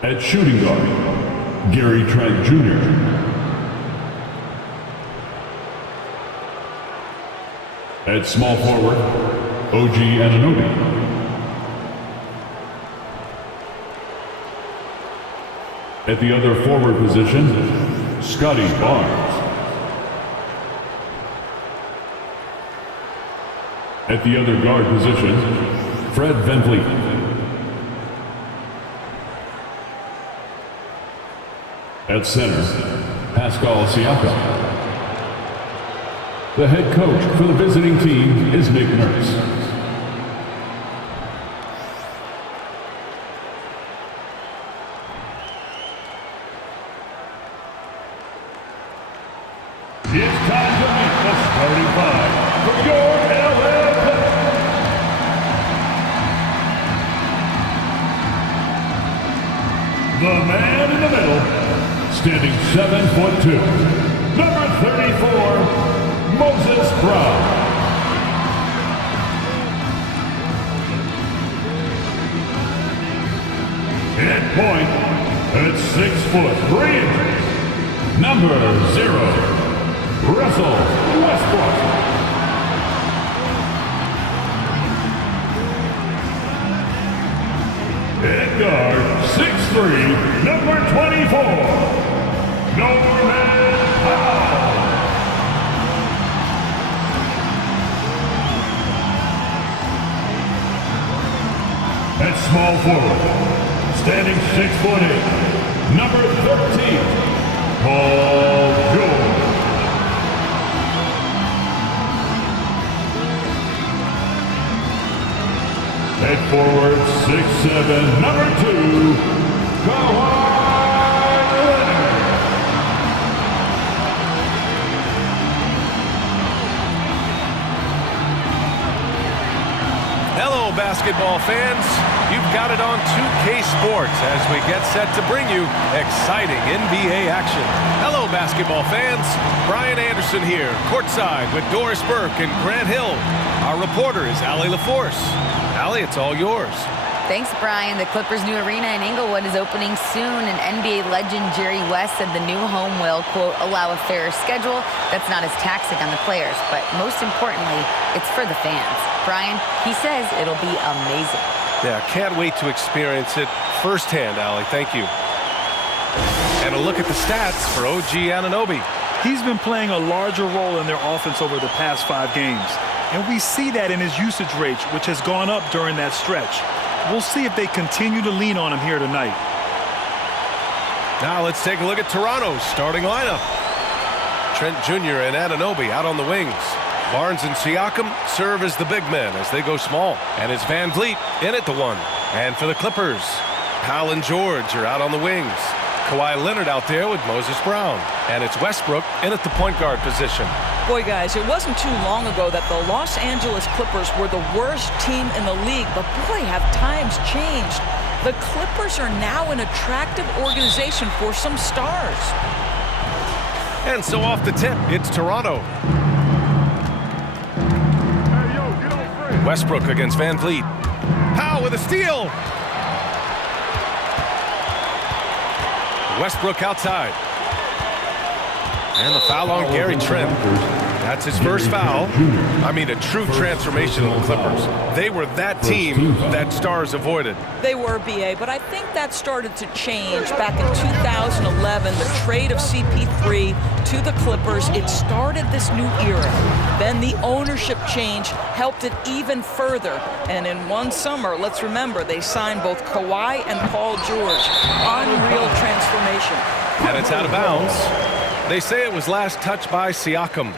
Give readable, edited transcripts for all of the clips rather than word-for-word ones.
At shooting guard, Gary Trent Jr. At small forward, OG Anunoby. At the other forward position, Scotty Barnes. At the other guard position, Fred VanVleet. At center, Pascal Siakam. The head coach for the visiting team is Nick Nurse. It's time to meet the starting five for your LA Clippers. The man in the middle, standing 7'2", number 34, Moses Brown. At point, at 6'3", number 0, Russell Westbrook. At guard, 6'3", number 24, Norman Powell. At small forward, standing 6'8", number 13, Paul George. At forward, 6'7", number 2, Kawhi Leonard. Hello, basketball fans. You've got it on 2K Sports as we get set to bring you exciting NBA action. Hello, basketball fans. Brian Anderson here, courtside with Doris Burke and Grant Hill. Our reporter is Allie LaForce. Allie, it's all yours. Thanks, Brian. The Clippers' new arena in Inglewood is opening soon, and NBA legend Jerry West said the new home will, quote, allow a fairer schedule that's not as taxing on the players, but most importantly, it's for the fans. Brian, he says it'll be amazing. Yeah, can't wait to experience it firsthand, Allie. Thank you. And a look at the stats for OG Anunoby. He's been playing a larger role in their offense over the past 5 games. And we see that in his usage rate, which has gone up during that stretch. We'll see if they continue to lean on him here tonight. Now let's take a look at Toronto's starting lineup. Trent Jr. and Anunoby out on the wings. Barnes and Siakam serve as the big men as they go small. And it's VanVleet in at the 1. And for the Clippers, Powell and George are out on the wings. Kawhi Leonard out there with Moses Brown. And it's Westbrook in at the point guard position. Boy, guys, it wasn't too long ago that the Los Angeles Clippers were the worst team in the league, but boy, have times changed. The Clippers are now an attractive organization for some stars. And so off the tip, it's Toronto. Westbrook against VanVleet. Powell with a steal. Westbrook outside. And the foul on Gary Trent. That's his first foul. I mean, a true transformation of the Clippers. They were that team that stars avoided. They were, B.A., but I think that started to change back in 2011. The trade of CP3 to the Clippers, it started this new era. Then the ownership change helped it even further. And in one summer, let's remember, they signed both Kawhi and Paul George. Unreal transformation. And it's out of bounds. They say it was last touched by Siakam.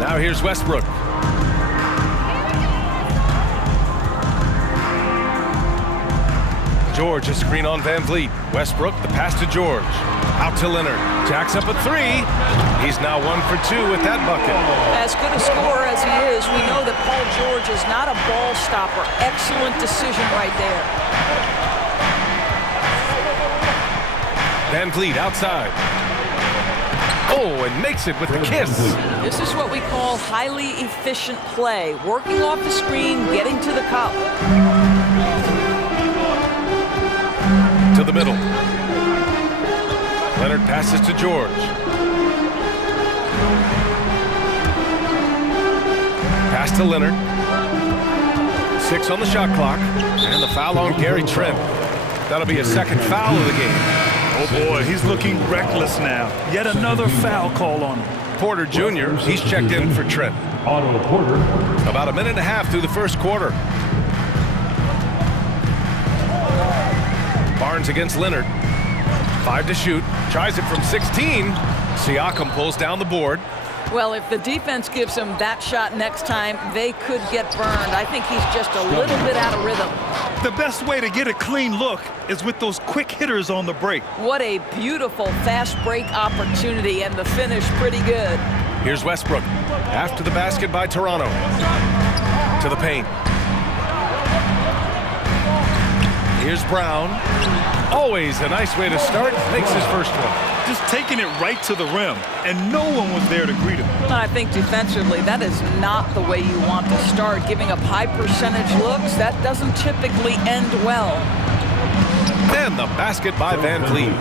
Now here's Westbrook. George, a screen on VanVleet. Westbrook, the pass to George. Out to Leonard. Jacks up a 3. He's now 1 for 2 with that bucket. As good a scorer as he is, we know that Paul George is not a ball stopper. Excellent decision right there. VanVleet outside. Oh, and makes it with the kiss. This is what we call highly efficient play. Working off the screen, getting to the cup. To the middle. Leonard passes to George. Pass to Leonard. 6 on the shot clock. And the foul on Gary Trent. That'll be a second foul of the game. Oh boy, he's looking reckless now. Yet another foul call on him. Porter Jr., he's checked in for Trent. Otto Porter. About a minute and a half through the first quarter. Barnes against Leonard. 5 to shoot. Tries it from 16. Siakam pulls down the board. Well, if the defense gives him that shot next time, they could get burned. I think he's just a little bit out of rhythm. The best way to get a clean look is with those quick hitters on the break. What a beautiful fast break opportunity, and the finish pretty good. Here's Westbrook. After the basket by Toronto. To the paint. Here's Brown. Always a nice way to start. Makes his first one. Just taking it right to the rim, and no one was there to greet him. I think defensively, that is not the way you want to start. Giving up high percentage looks, that doesn't typically end well. And the basket by Van Vliet.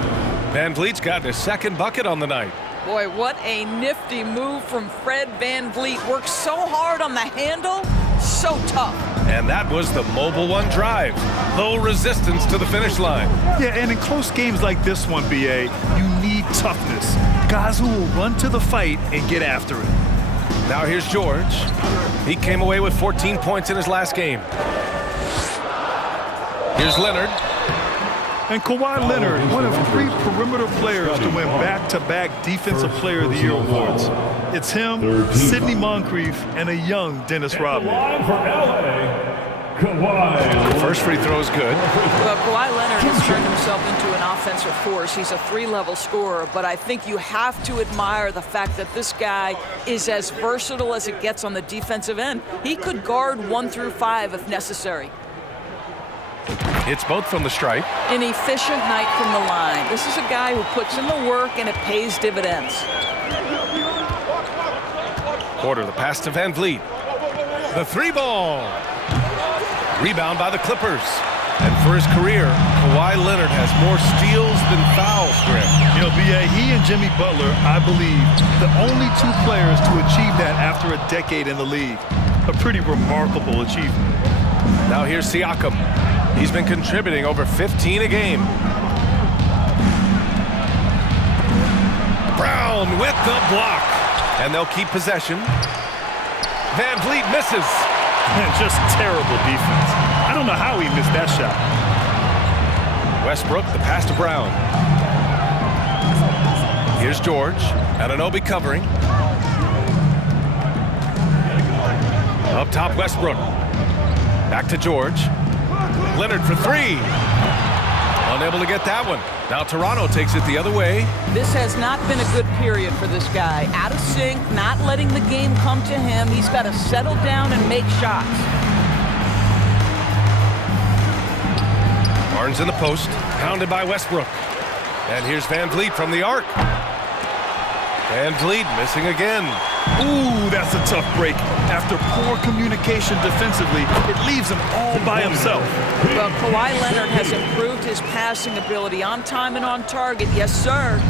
Van Vliet's got his second bucket on the night. Boy, what a nifty move from Fred Van Vliet. Works so hard on the handle, so tough. And that was the Mobile One drive. Low resistance to the finish line. Yeah, and in close games like this one, BA, you need toughness. Guys who will run to the fight and get after it. Now here's George. He came away with 14 points in his last game. Here's Leonard. And Kawhi Leonard, one of 3 perimeter players to win back-to-back Defensive Player of the Year awards. It's him, Sidney Moncrief, and a young Dennis Rodman. Line for LA. Kawhi. First free throw is good. Well, Kawhi Leonard has turned himself into an offensive force. He's a 3-level scorer, but I think you have to admire the fact that this guy is as versatile as it gets on the defensive end. He could guard 1 through 5 if necessary. It's both from the stripe. An efficient night from the line. This is a guy who puts in the work and it pays dividends. Porter, the pass to Van Vliet. The 3-ball. Rebound by the Clippers. And for his career, Kawhi Leonard has more steals than fouls, Greg. You know, B.A., he and Jimmy Butler, I believe, the only 2 players to achieve that after a decade in the league. A pretty remarkable achievement. Now here's Siakam. He's been contributing over 15 a game. Brown with the block. And they'll keep possession. Van Vliet misses. Man, just terrible defense. I don't know how he missed that shot. Westbrook, the pass to Brown. Here's George. Anunoby covering. Up top, Westbrook. Back to George. Leonard for 3. Unable to get that one. Now Toronto takes it the other way. This has not been a good period for this guy. Out of sync, not letting the game come to him. He's got to settle down and make shots. Barnes in the post, pounded by Westbrook. And here's Van Vliet from the arc. Van Vliet missing again. Ooh, that's a tough break. After poor communication defensively, it leaves him all by himself. Well, Kawhi Leonard has improved his passing ability on time and on target. Yes, sir.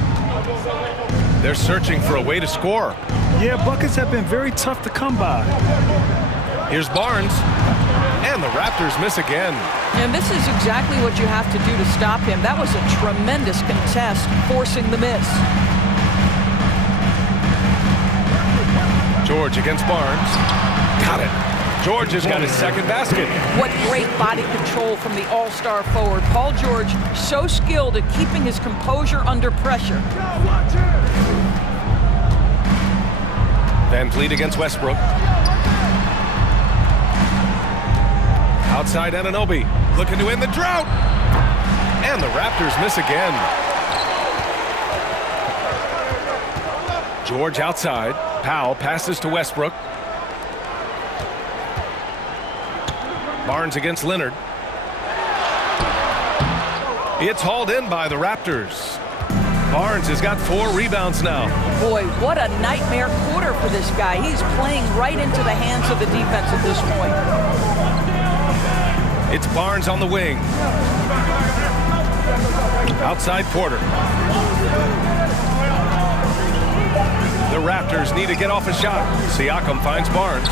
They're searching for a way to score. Yeah, buckets have been very tough to come by. Here's Barnes. And the Raptors miss again. And this is exactly what you have to do to stop him. That was a tremendous contest, forcing the miss. George against Barnes. Got it. George has got his second basket. What great body control from the all-star forward. Paul George, so skilled at keeping his composure under pressure. Van Vliet against Westbrook. Outside Anunoby, looking to end the drought. And the Raptors miss again. George outside. Powell passes to Westbrook. Barnes against Leonard. It's hauled in by the Raptors. Barnes has got 4 rebounds now. Boy, what a nightmare quarter for this guy. He's playing right into the hands of the defense at this point. It's Barnes on the wing. Outside Porter. The Raptors need to get off a shot. Siakam finds Barnes.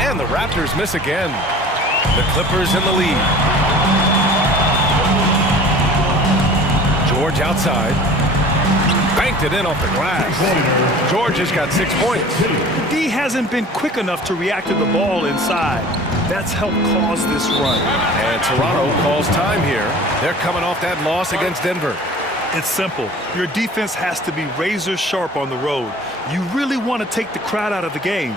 And the Raptors miss again. The Clippers in the lead. George outside. Banked it in off the glass. George has got 6 points. D hasn't been quick enough to react to the ball inside. That's helped cause this run. And Toronto calls time here. They're coming off that loss against Denver. It's simple. Your defense has to be razor sharp on the road. You really want to take the crowd out of the game.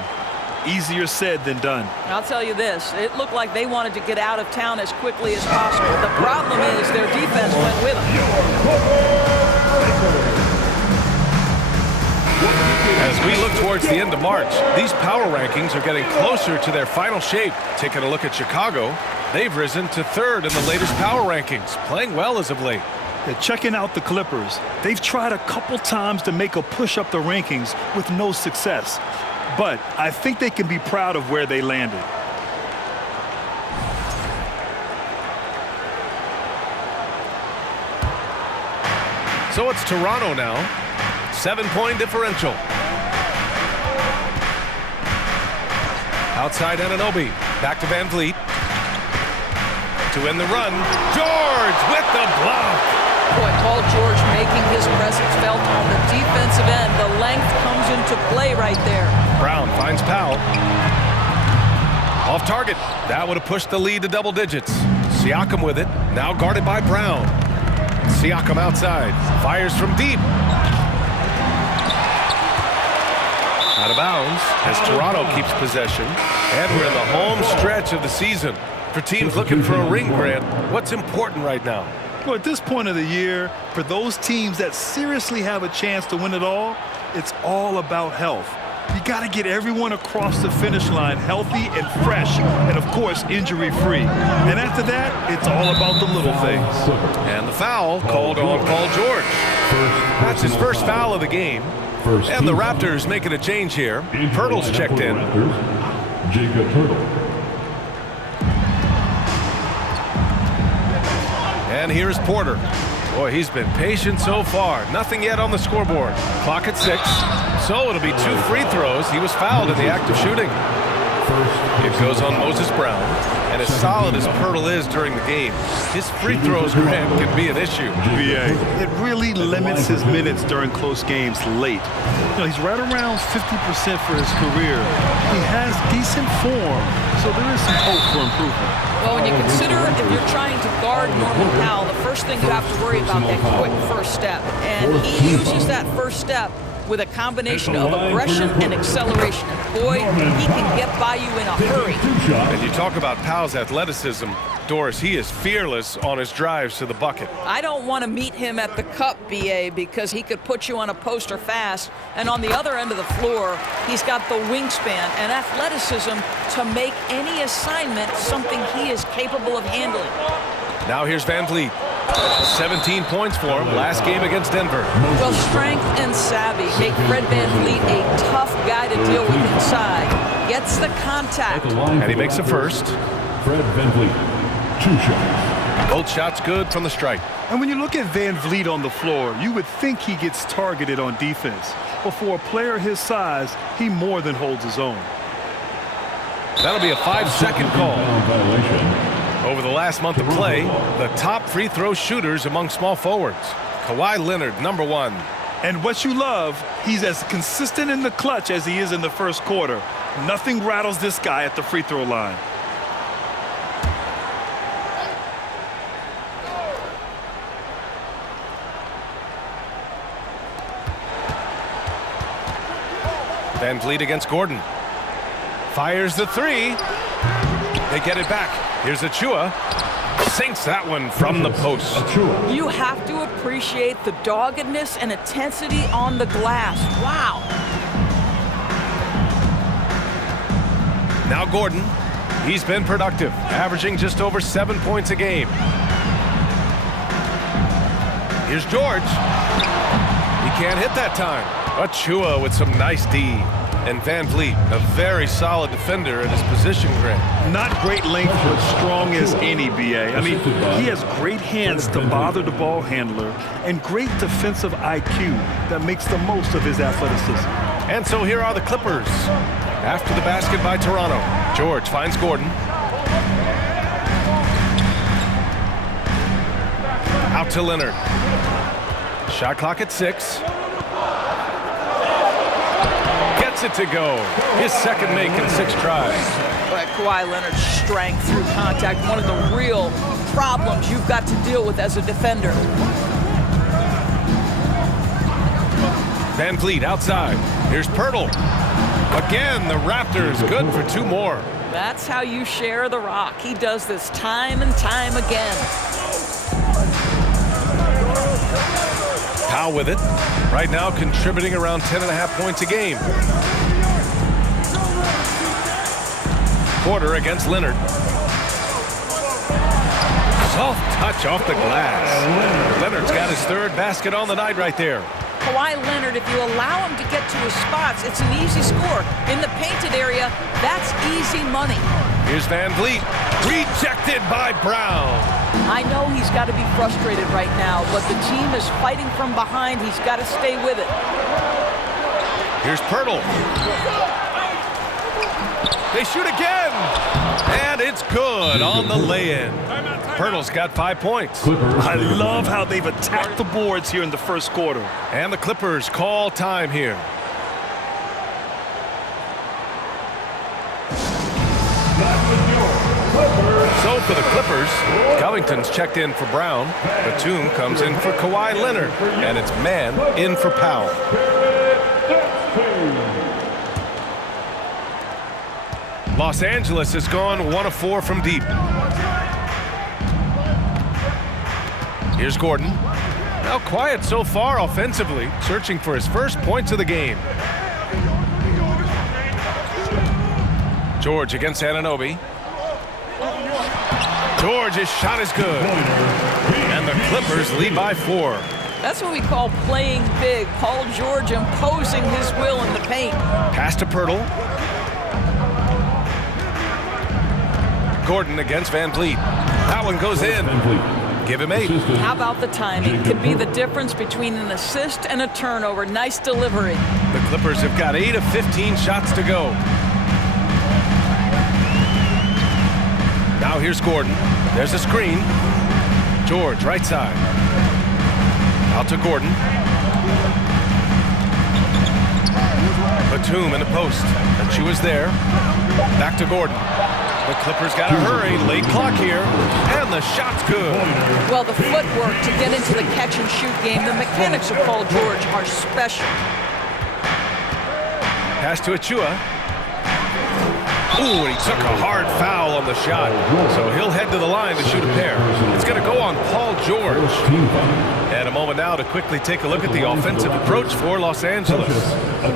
Easier said than done. I'll tell you this, it looked like they wanted to get out of town as quickly as possible. The problem is their defense went with them. As we look towards the end of March, these power rankings are getting closer to their final shape. Taking a look at Chicago, they've risen to 3rd in the latest power rankings, playing well as of late. They're checking out the Clippers. They've tried a couple times to make a push up the rankings with no success. But I think they can be proud of where they landed. So it's Toronto now. 7-point differential. Outside Anunoby. Back to Van Vliet. To end the run. George with the block. Boy, Paul George making his presence felt on the defensive end. The length comes into play right there. Brown finds Powell. Off target. That would have pushed the lead to double digits. Siakam with it. Now guarded by Brown. Siakam outside. Fires from deep. Out of bounds as Toronto keeps possession. And we're in the home stretch of the season. For teams looking for a ring, Grant, what's important right now? Well, at this point of the year, for those teams that seriously have a chance to win it all, it's all about health. You got to get everyone across the finish line healthy and fresh, and of course, injury-free. And after that, it's all about the little things. And the foul called on Paul George. That's his first foul of the game. And the Raptors making a change here. Pirtle's checked in. Jacob Pirtle. And here's Porter. Boy, he's been patient so far. Nothing yet on the scoreboard. Clock at 6. So it'll be 2 free throws. He was fouled in the act of shooting. It goes on Moses Brown. And as solid as Pirtle is during the game, his free throws, Grant, can be an issue. It really limits his minutes during close games late. You know, he's right around 50% for his career. He has decent form, so there is some hope for improvement. Well, when you consider if you're trying to guard Norman Powell, the first thing you have to worry about that quick first step. And he uses that first step with a combination of aggression and acceleration. And boy, he can get by you in a hurry. And you talk about Powell's athleticism. Doris, he is fearless on his drives to the bucket. I don't want to meet him at the cup, BA, because he could put you on a poster fast. And on the other end of the floor, he's got the wingspan and athleticism to make any assignment something he is capable of handling. Now here's Van Vliet. 17 points for him last game against Denver. Well, strength and savvy make Fred Van Vliet a tough guy to deal with inside. Gets the contact. And he makes the first. Fred Van Vliet, 2 shots. Both shots good from the strike. And when you look at Van Vliet on the floor, you would think he gets targeted on defense. But for a player his size, he more than holds his own. That'll be a 5-second call. Violation. Over the last month of play, the top free throw shooters among small forwards. Kawhi Leonard, number 1. And what you love, he's as consistent in the clutch as he is in the first quarter. Nothing rattles this guy at the free throw line. Van Vliet against Gordon. Fires the 3. They get it back. Here's Achua. Sinks that one from the post. You have to appreciate the doggedness and intensity on the glass. Wow. Now Gordon. He's been productive, averaging just over 7 points a game. Here's George. can't hit that time. Achua with some nice D. And Van Vliet, a very solid defender in his position grade. Not great length, but strong as any, B.A. I mean, he has great hands to bother the ball handler and great defensive IQ that makes the most of his athleticism. And so here are the Clippers. After the basket by Toronto, George finds Gordon. Out to Leonard. Shot clock at 6. Gets it to go. His second make in 6 tries. But Kawhi Leonard's strength through contact, one of the real problems you've got to deal with as a defender. Van Vliet outside. Here's Pirtle. Again, the Raptors good for 2 more. That's how you share the rock. He does this time and time again. Powell with it. Right now contributing around 10.5 points a game. Porter against Leonard. Soft touch off the glass. Leonard's got his 3rd basket on the night right there. Kawhi Leonard, if you allow him to get to his spots, it's an easy score. In the painted area, that's easy money. Here's Van Vliet. Rejected by Brown. I know he's got to be frustrated right now, but the team is fighting from behind. He's got to stay with it. Here's Pirtle. They shoot again. And it's good on the lay-in. Pirtle's got 5 points. I love how they've attacked the boards here in the first quarter. And the Clippers call time here. So for the Clippers, Covington's checked in for Brown. Batum comes in for Kawhi Leonard. And it's man in for Powell. Los Angeles has gone 1 of 4 from deep. Here's Gordon. Now quiet so far offensively, searching for his first points of the game. George against Anunoby. George's shot is good. And the Clippers lead by 4. That's what we call playing big. Paul George imposing his will in the paint. Pass to Pirtle. Gordon against Van Vliet. That one goes in. Give him 8. How about the timing? Could be the difference between an assist and a turnover. Nice delivery. The Clippers have got 8 of 15 shots to go. Now here's Gordon. There's a screen. George, right side. Out to Gordon. Batum in the post. Achua's there. Back to Gordon. The Clippers got to hurry. Late clock here. And the shot's good. Well, the footwork to get into the catch-and-shoot game, the mechanics of Paul George are special. Pass to Achua. Ooh, and he took a hard foul on the shot. So he'll head to the line to shoot a pair. It's going to go on Paul George. And a moment now to quickly take a look at the offensive approach for Los Angeles.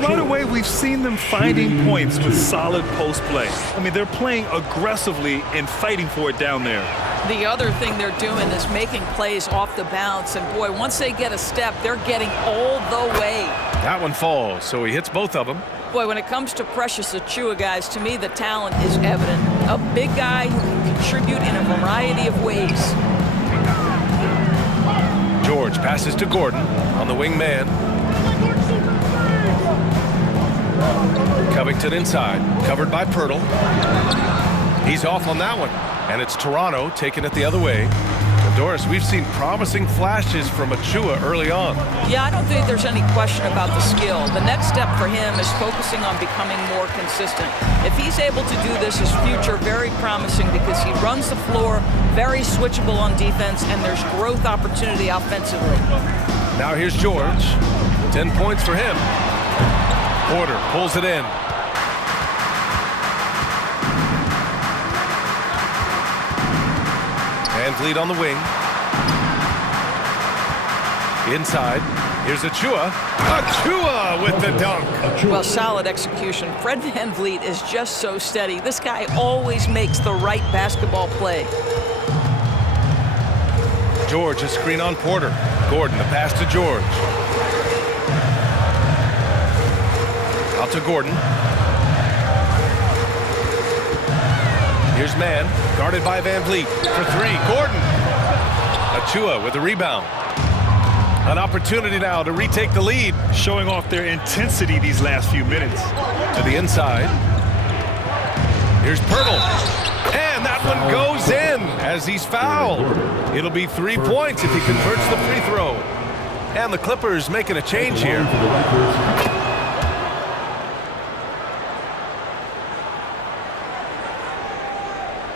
Right away, we've seen them finding points with solid post play. I mean, they're playing aggressively and fighting for it down there. The other thing they're doing is making plays off the bounce. And boy, once they get a step, they're getting all the way. That one falls, so he hits both of them. Boy, when it comes to Precious Achiuwa, guys, to me, the talent is evident. A big guy who can contribute in a variety of ways. George passes to Gordon on the wing man. Covington inside, covered by Pirtle. He's off on that one, and it's Toronto taking it the other way. And Doris, we've seen promising flashes from Achiuwa early on. Yeah, I don't think there's any question about the skill. The next step for him is focusing on becoming more consistent. If he's able to do this, his future very promising because he runs the floor, very switchable on defense, and there's growth opportunity offensively. Now here's George. 10 points for him. Porter pulls it in. Van Vliet on the wing. Inside. Here's Achiuwa. Achiuwa with the dunk. Well, solid execution. Fred Van Vliet is just so steady. This guy always makes the right basketball play. George, a screen on Porter. Gordon, the pass to George. Out to Gordon. Here's Mann, guarded by Van Vliet for three. Gordon. Achua with the rebound. An opportunity now to retake the lead. Showing off their intensity these last few minutes. To the inside. Here's Pirtle. And that one goes in as he's fouled. It'll be 3 points if he converts the free throw. And the Clippers making a change here.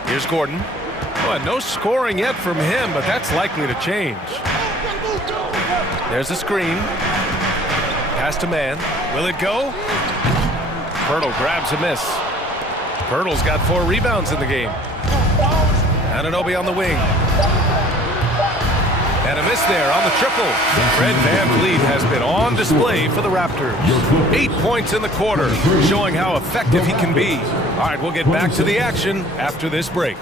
Here's Gordon. Oh, no scoring yet from him, but that's likely to change. There's a screen. Pass to Mann. Will it go? Pirtle grabs a miss. Pirtle's got 4 rebounds in the game. Anunoby on the wing. And a miss there on the triple. Fred VanVleet has been on display for the Raptors. 8 points in the quarter, showing how effective he can be. All right, we'll get back to the action after this break.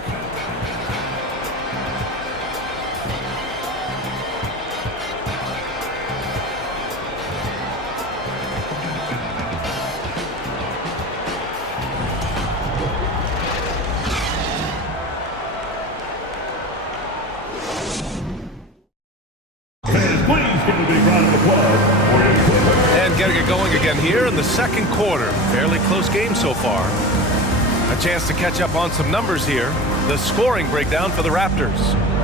And getting it going again here in the second quarter. Fairly close game so far. A chance to catch up on some numbers here. The scoring breakdown for the Raptors.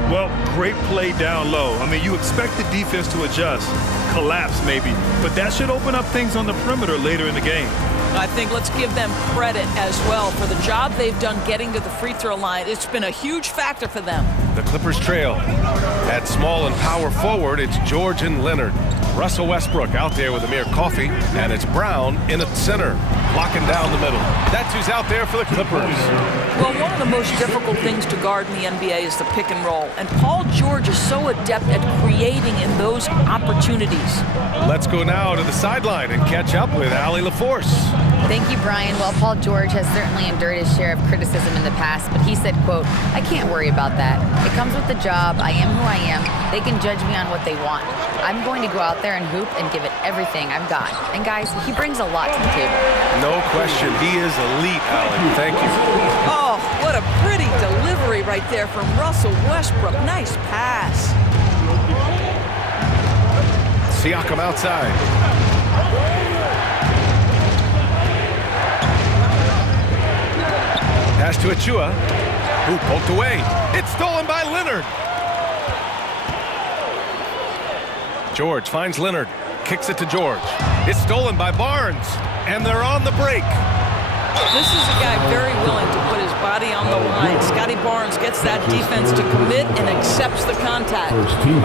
Well, great play down low. I mean, you expect the defense to adjust, collapse maybe, but that should open up things on the perimeter later in the game. I think let's give them credit as well for the job they've done getting to the free throw line. It's been a huge factor for them. The Clippers trail. At small and power forward, it's George and Leonard. Russell Westbrook out there with Amir Coffey, and it's Brown in at center, locking down the middle. That's who's out there for the Clippers. Well, one of the most difficult things to guard in the NBA is the pick and roll, and Paul George is so adept at creating in those opportunities. Let's go now to the sideline and catch up with Allie LaForce. Thank you, Brian. Well, Paul George has certainly endured his share of criticism in the past, but he said, quote, "I can't worry about that. It comes with the job. I am who I am. They can judge me on what they want. I'm going to go out there and hoop and give it everything I've got." And guys, he brings a lot to the table. No question. He is elite, Allie. Thank you. Oh, what a pretty delivery right there from Russell Westbrook. Nice pass. Siakam outside. Pass to Achua, who poked away. It's stolen by Leonard. George finds Leonard, kicks it to George. It's stolen by Barnes, and they're on the break. This is a guy very willing to put his body on the line. Scotty Barnes gets that defense to commit and accepts the contact.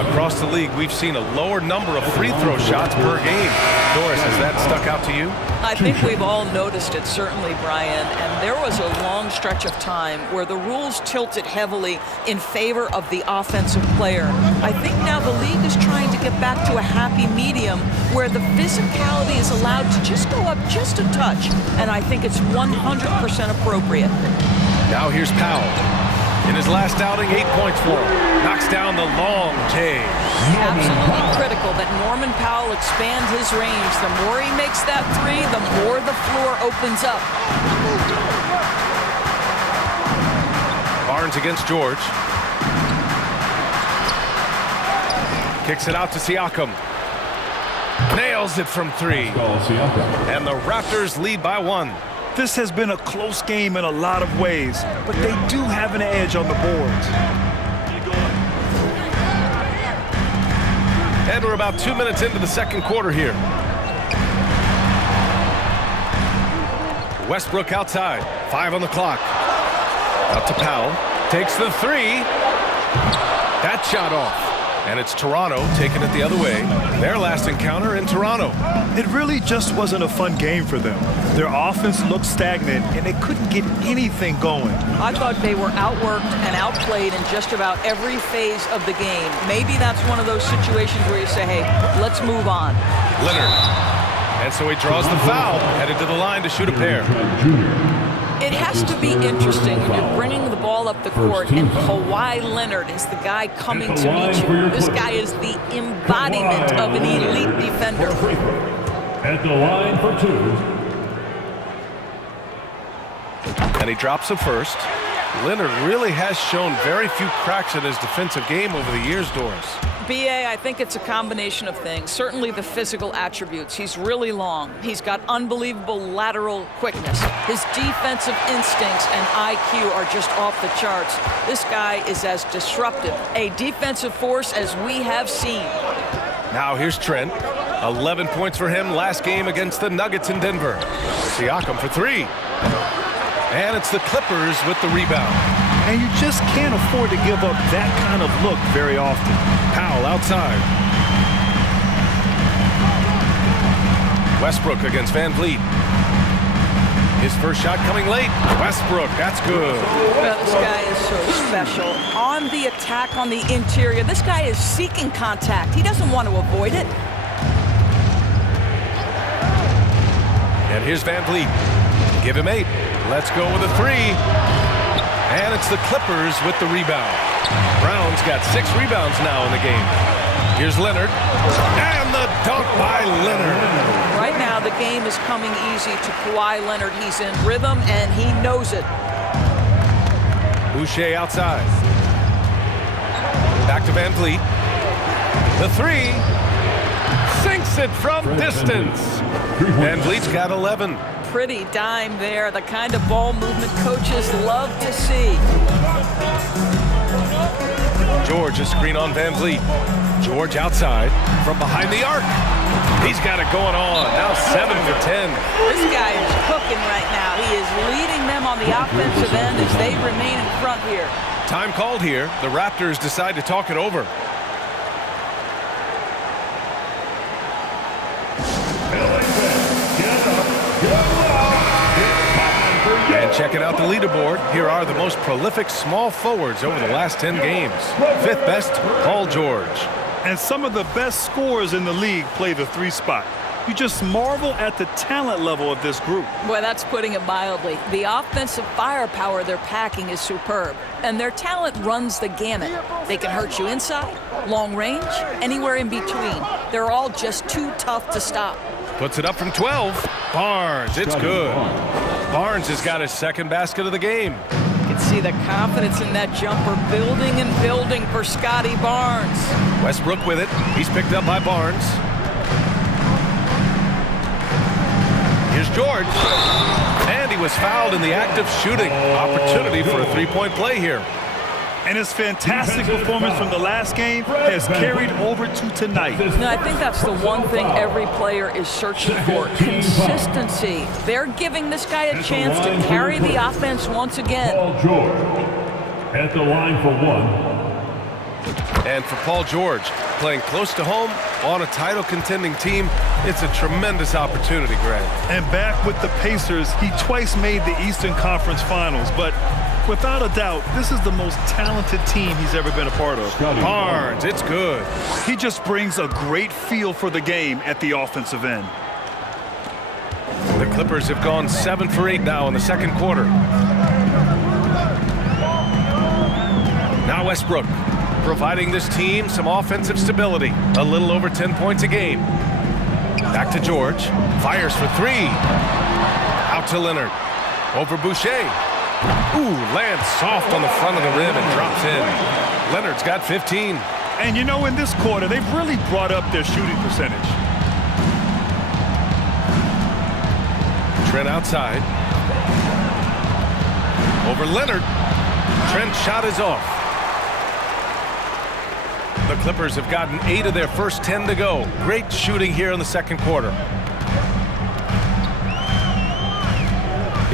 Across the league, we've seen a lower number of free throw shots per game. Doris, has that stuck out to you? I think we've all noticed it, certainly, Brian. And there was a long stretch of time where the rules tilted heavily in favor of the offensive player. I think now the league is trying to get back to a happy medium where the physicality is allowed to just go up just a touch. And I think it's 100% appropriate. Now here's Powell. In his last outing, 8 points for him. Knocks down the long J. Absolutely critical that Norman Powell expand his range. The more he makes that three, the more the floor opens up. Barnes against George. Kicks it out to Siakam. Nails it from three. And the Raptors lead by 1. This has been a close game in a lot of ways, but they do have an edge on the boards. And we're about 2 minutes into the second quarter here. Westbrook outside. 5 on the clock. Out to Powell. Takes the three. That shot off. And it's Toronto taking it the other way. Their last encounter in Toronto. It really just wasn't a fun game for them. Their offense looked stagnant, and they couldn't get anything going. I thought they were outworked and outplayed in just about every phase of the game. Maybe that's one of those situations where you say, hey, let's move on. Leonard. And so he draws the foul, headed to the line to shoot a pair. It has to be interesting when you're bringing the ball up the court and Kawhi Leonard is the guy coming to meet you. This guy is the embodiment of an elite defender. At the line for 2, And he drops the first. Leonard really has shown very few cracks in his defensive game over the years, Doris. B.A., I think it's a combination of things. Certainly the physical attributes. He's really long. He's got unbelievable lateral quickness. His defensive instincts and IQ are just off the charts. This guy is as disruptive a defensive force as we have seen. Now here's Trent. 11 points for him last game against the Nuggets in Denver. Siakam for three. And it's the Clippers with the rebound. And you just can't afford to give up that kind of look very often. Powell outside. Westbrook against Van Vliet. His first shot coming late. Westbrook, that's good. Well, this guy is so special. On the attack on the interior, this guy is seeking contact. He doesn't want to avoid it. And here's Van Vliet. Give him 8. Let's go with a 3. And it's the Clippers with the rebound. Brown's got 6 rebounds now in the game. Here's Leonard. And the dunk by Leonard. Right now, the game is coming easy to Kawhi Leonard. He's in rhythm, and he knows it. Boucher outside. Back to Van Vliet. The 3. Sinks it from distance. Van Vliet's got 11. Pretty dime there, the kind of ball movement coaches love to see. George, a screen on Van Vliet. George outside from behind the arc. He's got it going on. Now 7 for 10. This guy is cooking right now. He is leading them on the offensive end as they remain in front here. Time called here. The Raptors decide to talk it over. And checking out the leaderboard, here are the most prolific small forwards over the last 10 games. 5th best, Paul George. And some of the best scorers in the league play the 3 spot. You just marvel at the talent level of this group. Boy, that's putting it mildly. The offensive firepower they're packing is superb. And their talent runs the gamut. They can hurt you inside, long range, anywhere in between. They're all just too tough to stop. Puts it up from 12. Barnes, it's good. Barnes has got his 2nd basket of the game. You can see the confidence in that jumper building and building for Scotty Barnes. Westbrook with it. He's picked up by Barnes. Here's George. And he was fouled in the act of shooting. Opportunity for a 3-point play here. And his fantastic performance from the last game has carried over to tonight. No, I think that's the one thing every player is searching for, consistency. They're giving this guy a chance to carry the offense once again. Paul George at the line for 1. And for Paul George, playing close to home on a title-contending team, it's a tremendous opportunity, Greg. And back with the Pacers, he twice made the Eastern Conference Finals, but without a doubt, this is the most talented team he's ever been a part of. Barnes, it's good. He just brings a great feel for the game at the offensive end. The Clippers have gone 7 for 8 now in the 2nd quarter. Now Westbrook, providing this team some offensive stability. A little over 10 points a game. Back to George. Fires for 3. Out to Leonard. Over Boucher. Ooh, lands soft on the front of the rim and drops in. Leonard's got 15. And you know, in this quarter, they've really brought up their shooting percentage. Trent outside. Over Leonard. Trent's shot is off. The Clippers have gotten 8 of their first 10 to go. Great shooting here in the 2nd quarter.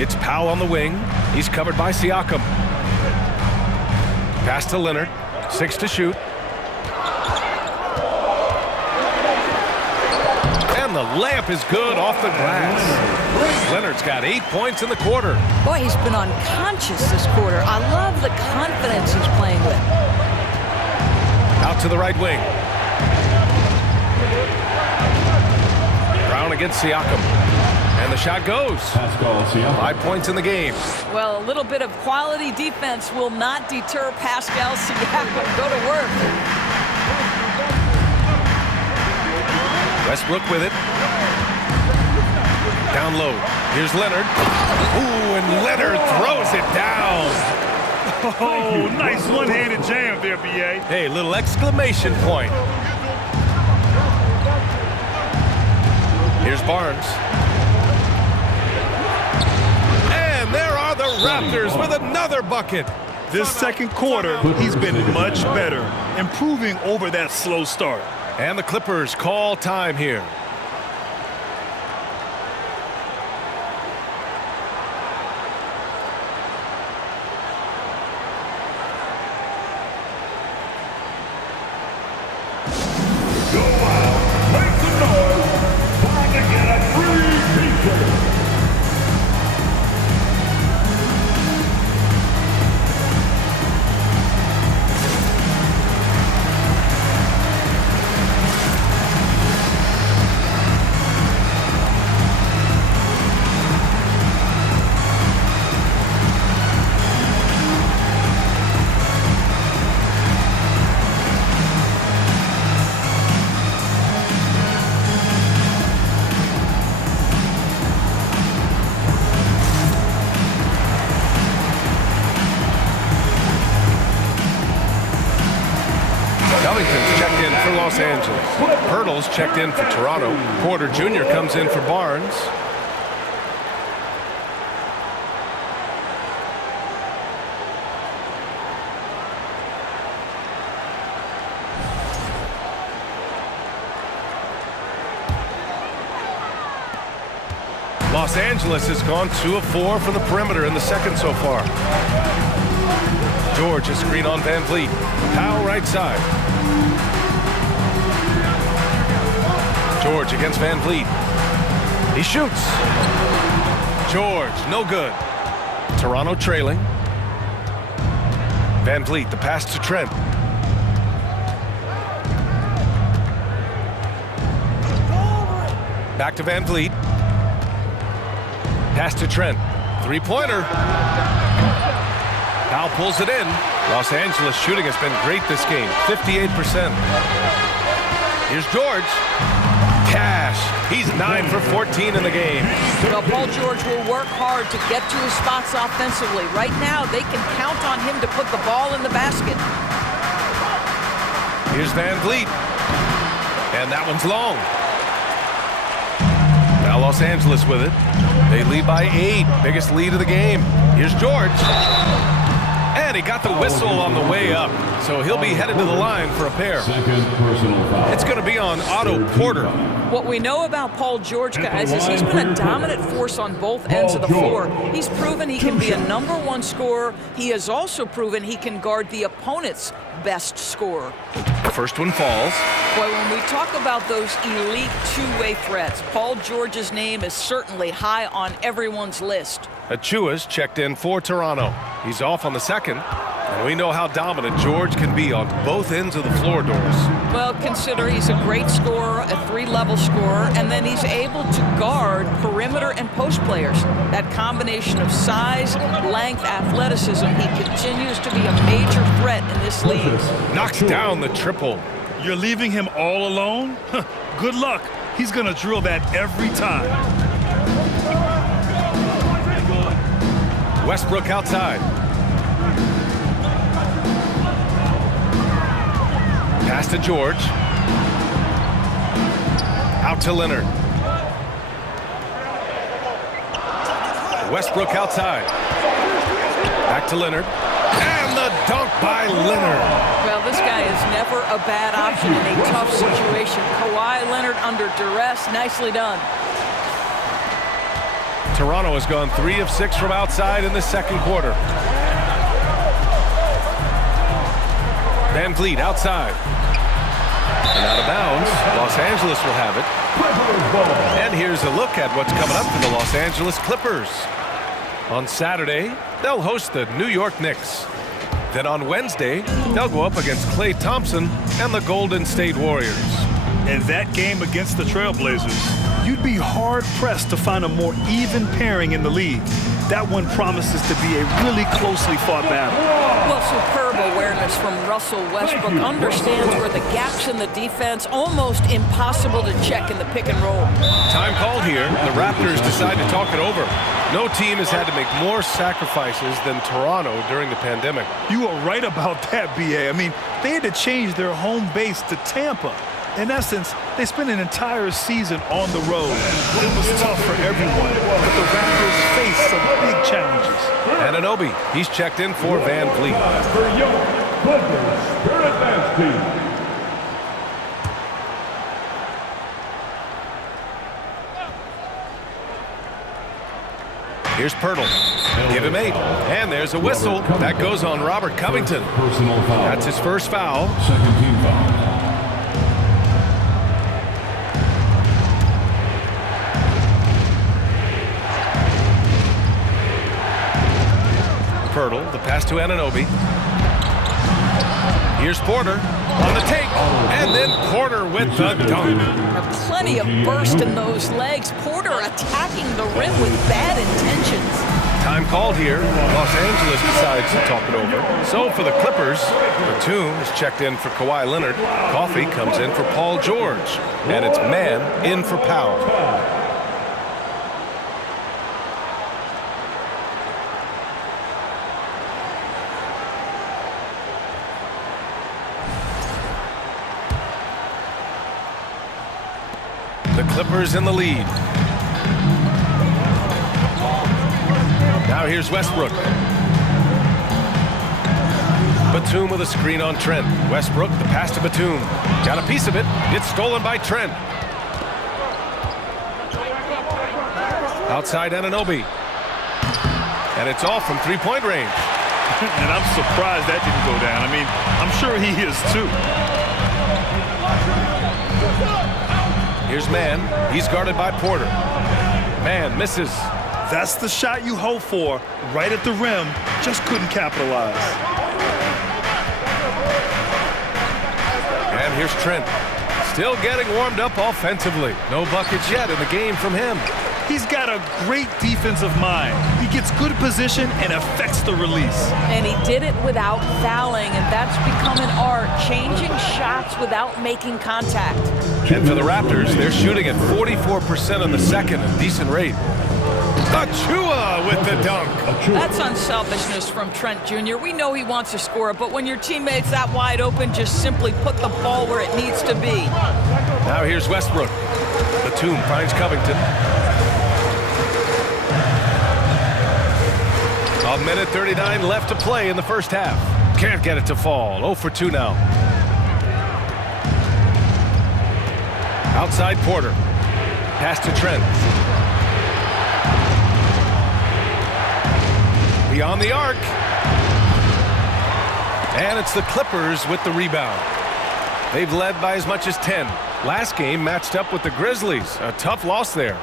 It's Powell on the wing. He's covered by Siakam. Pass to Leonard. 6 to shoot. And the layup is good off the glass. Leonard's got 8 points in the quarter. Boy, he's been unconscious this quarter. I love the confidence he's playing with. Out to the right wing. Brown against Siakam. And the shot goes. 5 points in the game. Well, a little bit of quality defense will not deter Pascal Siakam. Go to work. Westbrook with it. Down low. Here's Leonard. Ooh, and Leonard throws it down. Oh, nice one-handed jam there, B.A. Hey, little exclamation point. Here's Barnes. And there are the Raptors with another bucket. This second quarter, he's been much better, improving over that slow start. And the Clippers call time here. Go out, make some noise. Time to get a free pizza. Covington's checked in for Los Angeles. Hurdle's checked in for Toronto. Porter Jr. comes in for Barnes. Los Angeles has gone 2 of 4 from the perimeter in the second so far. George, a screen on Van Vliet. Powell right side. George against Van Vliet. He shoots. George, no good. Toronto trailing. Van Vliet, the pass to Trent. Back to Van Vliet. Pass to Trent. Three-pointer. Powell pulls it in. Los Angeles shooting has been great this game, 58%. Here's George. Cash. He's 9 for 14 in the game. Well, Paul George will work hard to get to his spots offensively. Right now, they can count on him to put the ball in the basket. Here's Van Vliet. And that one's long. Now Los Angeles with it. They lead by 8. Biggest lead of the game. Here's George. And he got the whistle on the way up. So he'll be headed to the line for a pair. Second personal foul. It's going to be on Otto Porter. What we know about Paul George, guys, is he's been a dominant force on both ends of the floor. He's proven he can be a #1 scorer. He has also proven he can guard the opponent's best scorer. First one falls. Boy, when we talk about those elite two-way threats, Paul George's name is certainly high on everyone's list. Achua's checked in for Toronto. He's off on the second. And we know how dominant George can be on both ends of the floor, Doris. Well, consider he's a great scorer, a 3-level scorer, and then he's able to guard perimeter and post players. That combination of size, length, athleticism, he continues to be a major threat in this league. Knocks down the triple. You're leaving him all alone? Good luck. He's going to drill that every time. Westbrook outside. Pass to George. Out to Leonard. Westbrook outside. Back to Leonard. And the dunk by Leonard. Well, this guy is never a bad option in a tough situation. Kawhi Leonard under duress. Nicely done. Toronto has gone 3 of 6 from outside in the second quarter. Van Vliet outside. And out of bounds. Los Angeles will have it. And here's a look at what's coming up for the Los Angeles Clippers. On Saturday, they'll host the New York Knicks. Then on Wednesday, they'll go up against Klay Thompson and the Golden State Warriors. In that game against the Trailblazers, you'd be hard-pressed to find a more even pairing in the league. that one promises to be a really closely fought battle. Well, superb awareness from Russell Westbrook. Understands where the gaps in the defense, almost impossible to check in the pick and roll. Time called here. The Raptors decide to talk it over. No team has had to make more sacrifices than Toronto during the pandemic. You are right about that, B.A. I mean, they had to change their home base to Tampa. In essence, they spent an entire season on the road. It was tough for everyone, but the Raptors faced some big challenges. Anunoby, he's checked in for Van Vliet. For your Clippers Spirit Dance Team. Here's Pirtle. Give him 8. And there's a whistle. That goes on Robert Covington. Personal foul. That's his first foul. Second team foul. Pirtle, the pass to Anunoby. Here's Porter on the take. And then Porter with the dunk. Plenty of burst in those legs. Porter attacking the rim with bad intentions. Time called here. Los Angeles decides to talk it over. So for the Clippers, Batum is checked in for Kawhi Leonard. Coffey comes in for Paul George. And it's man in for Powell. The Clippers in the lead. Now here's Westbrook. Batum with a screen on Trent. Westbrook, the pass to Batum. Got a piece of it. It's stolen by Trent. Outside Anunoby. And it's off from three-point range. And I'm surprised that didn't go down. I mean, I'm sure he is too. Here's Mann. He's guarded by Porter. Mann misses. That's the shot you hope for. Right at the rim. Just couldn't capitalize. And here's Trent. Still getting warmed up offensively. No buckets yet in the game from him. He's got a great defensive mind. He gets good position and affects the release. And he did it without fouling, and that's become an art, changing shots without making contact. And for the Raptors, they're shooting at 44% on the second, a decent rate. Achua with the dunk. That's unselfishness from Trent Jr. We know he wants to score, but when your teammate's that wide open, just simply put the ball where it needs to be. Now here's Westbrook. Batum finds Covington. A minute 39 left to play in the first half. Can't get it to fall. 0 for 2 now. Outside Porter. Pass to Trent. Beyond the arc. And it's the Clippers with the rebound. They've led by as much as 10. Last game matched up with the Grizzlies. A tough loss there.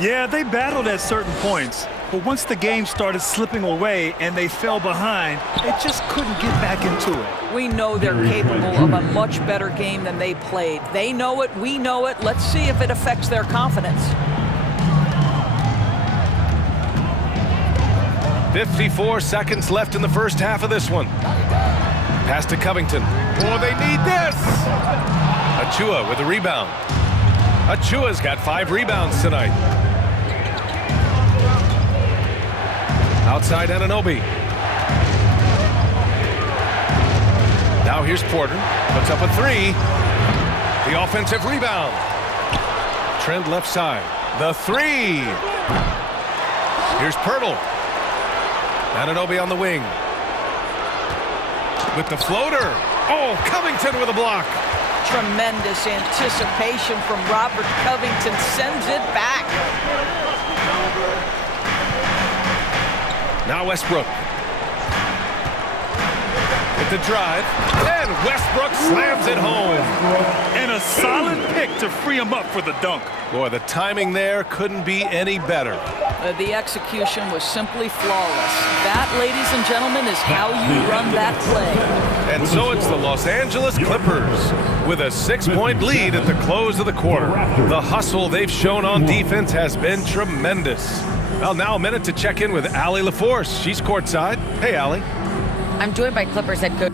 Yeah, they battled at certain points. But once the game started slipping away and they fell behind, they just couldn't get back into it. We know they're capable of a much better game than they played. They know it, we know it. Let's see if it affects their confidence. 54 seconds left in the first half of this one. Pass to Covington. Oh, they need this! Achua with a rebound. Achua's got 5 rebounds tonight. Outside Anunoby. Now here's Porter. Puts up a 3. The offensive rebound. Trent left side. The 3. Here's Pirtle. Anunoby on the wing. With the floater. Oh, Covington with a block. Tremendous anticipation from Robert Covington. Sends it back. Now Westbrook. With the drive. And Westbrook slams it home. And a solid pick to free him up for the dunk. Boy, the timing there couldn't be any better. The execution was simply flawless. That, ladies and gentlemen, is how you run that play. And so it's the Los Angeles Clippers with a 6-point lead at the close of the quarter. The hustle they've shown on defense has been tremendous. Well, now a minute to check in with Allie LaForce. She's courtside. Hey, Allie. I'm joined by Clippers head coach